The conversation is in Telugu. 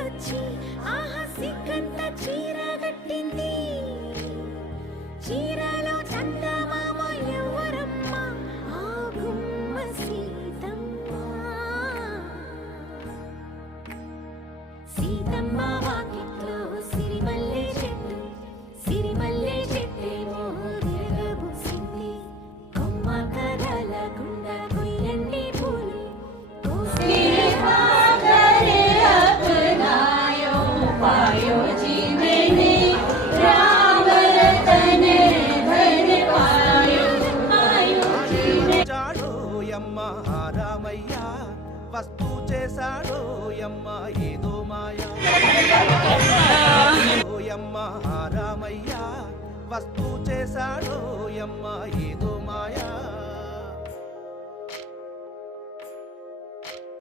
వచ్చి ఆహా సిగ్గంత చీర కట్టింది. చీరలో చందమామ ఎవరమ్మ, ఆ గుమ్మ సీతమ్మ. సీతమ్మ వాకిట్లో సిరిమల్లె చెట్టు, సిరిమల్లె చెట్టేమో తిరగబూసింది. కొమ్మ కదలకుండా కొయ్యండి పూలు, రామయ్య వస్తు చేశాడో యమ్మ ఏదో మాయా. యమ్మ రామయ్య వస్తు చేశాడో యమ్మ ఏదో